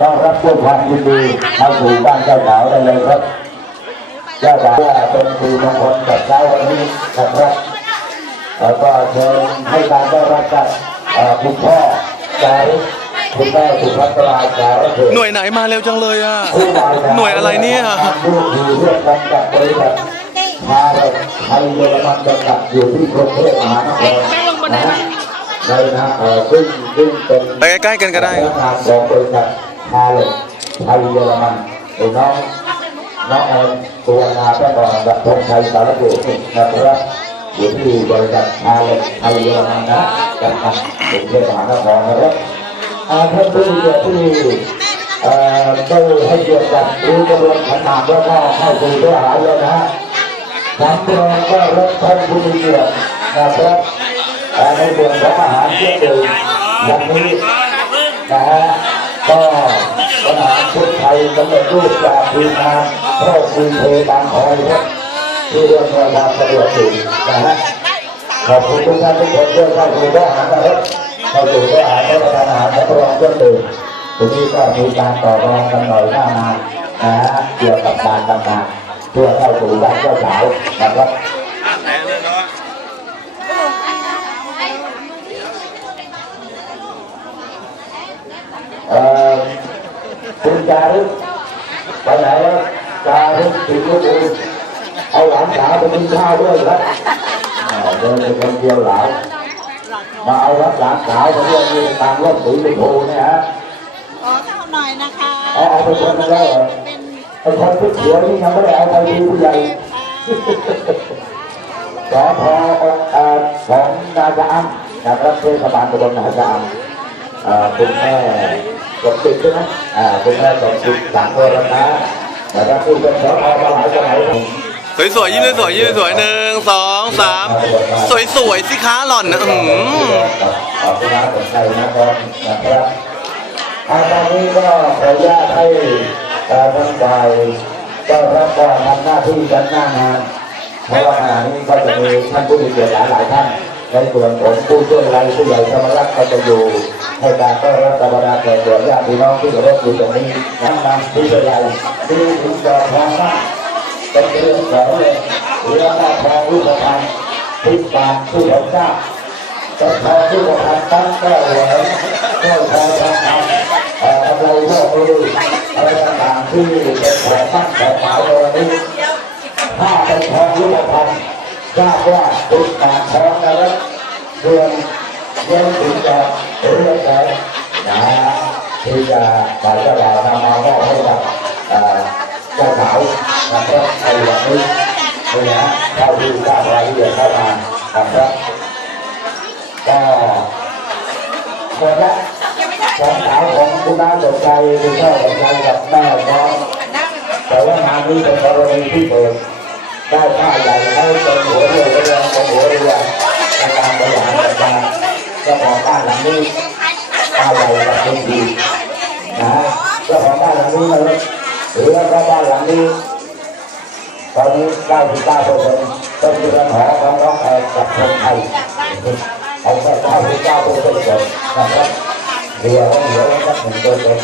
ต้อนรับด้วยความยินดีเข้าสู่บ้านเจ้าสาวได้เลยครับเจ้าสาวว่าเป็นปีมงคลกับเช้าวันนี้นะครับแล้วก็เชิญให้การต้อนรับกับเอ่อคุณพ่อจารุคุณแม่สุภัตราจารุเถิดหน่วยไหนมาเร็วจังเลยอะผู้วาจาหน่วยอะไรเนี่ยผู้อยู่ร่วมกันกับบริษัทพาเราไทยเยอรมันจำกัดอยู่ที่กรุงเทพมหานครนะฮะ ในนะเอ่อซึ่งซึ่งเป็นไปใกล้ๆกันก็ได้ พนักงานของบริษัทพาเลยไทยเยอรมันไอ้น้องน้องแอนตัวนาแป้งอ่อนกับธงชัยสารเกตนะครับอยู่ที่บริษัทพาเลยไทยเยอรมันนะจำกัดกรุงเทพมหานครนะครับอาท่านผู้มีเกียรติที่เอ่อได้ให้เกียรติกับรู้กระบวนขันหมากแล้วก็เข้าสู่เนื้อหาเลยนะฮะ ทางเราก็รับท่านผู้มีเกียรตินะครับ ในส่วนของอาหารเที่ยงดื่มอย่างนี้นะฮะก็ปัญหาชุดไทยสำเร็จรูปจากทีมงานครอบครัวเทบางคอยครับที่เรื่องความสะดวกสุดนะฮะขอบคุณทุกท่านทุกคนด้วยเข้าสู่ร้านอาหารนะครับเข้าสู่ร้านอาหารรับประทานอาหารและรองเครื่องดื่มทีนี้ก็มีการต่อรองกันหน่อยหน้างานนะฮะเกี่ยวกับการทำงานเพื่อเข้าสู่บ้านเจ้าสาวนะครับ เอ่อ คุณจารึกไปไหนแล้วจารึกถึงลูกอูเอาหลานสาวไปกินข้าวด้วยครับอ่าเดินไปคนเดียวหลานมาเอารับหลานสาวมาด้วยมีตามรถสีชมพูเนี่ยฮะขอเข้าหน่อยนะคะเอาเอาไปคนนึงแล้วเหรอเป็นไอ้คนที่เขียวนี่ยังไม่ได้เอาไปดูผู้ใหญ่สอพอเอ่อของนาจามนะครับเทศบาลตำบลนาจามเอ่อคุณแม่ส มจิตใช่ไหมอ่าคุณแม่สมจิตสังโฆรณะนะครับที่เป็นสอพอมาหลายสมัยสวยๆยิ้มสวยๆยิ้มสวยๆหนึ่งสองสามสวยๆสิคะหล่อนนะอืมขอบคุณนะสนใจนะครับนะครับอาตอนนี้ก็ขออนุญาตให้เอ่อทางฝ่ายเจ้ารับก็ทำหน้าที่กันหน้างานเพราะว่าขณะนี้ก็จะมีท่านผู้มีเกียรติหลายหลายๆท่าน ในส่วนของผู้ช่วยรายผู้ใหญ่ธรรมรักษ์ก็จะอยู่ให้การต้อนรับธรรมดาแก่ส่วนญาติพี่น้องที่เคารพอยู่ตรงนี้ทั้งนำผู้ใหญ่ที่ถึงจอทองมากเป็นเรื่องแถวเลยเรื่องหน้าทองรูปพันธ์ทิศบานผู้ใหญ่ทราบจะทองรูปพันธ์ตั้งแก้วแหวนแก้วทองทองคำอ่อกำไรโลกลืออะไรต่างๆที่เป็นของมั่นของหมายในวันนี้ถ้าเป็นทองรูปพรรณ ทราบว่าติดปากทองนรับเดือนเดือนถึงจะเรียกได้นะที่จะฝ่ายเจ้าบ่าวนำมามอบให้กับเจ้าสาวนะครับในวันนี้นี่นะเข้าที่ทราบรายละเอียดเข้ามานะครับก็หมดละสองสาวของคุณน้าสนใจคุณพ่อสนใจกับแม่น้องแต่ว่างานนี้เป็นกรณีที่เปิด ได้ค่าใหญ่ให้เป็นหัวเรือเรือเป็นหัวเรือในการบริหารจัดการเจ้าของบ้านหลังนี้ค่าใหญ่กับเป็นดีนะเจ้าของบ้านหลังนี้นะหรือว่าบ้านหลังนี้ตอนนี้99เปอร์เซ็นต์เป็นเรือนหอของน้องแอนกับคนไทยเอาแค่99เปอร์เซ็นต์ก่อนนะครับเรือก็เหลือแค่หนึ่งเปอร์เซ็นต์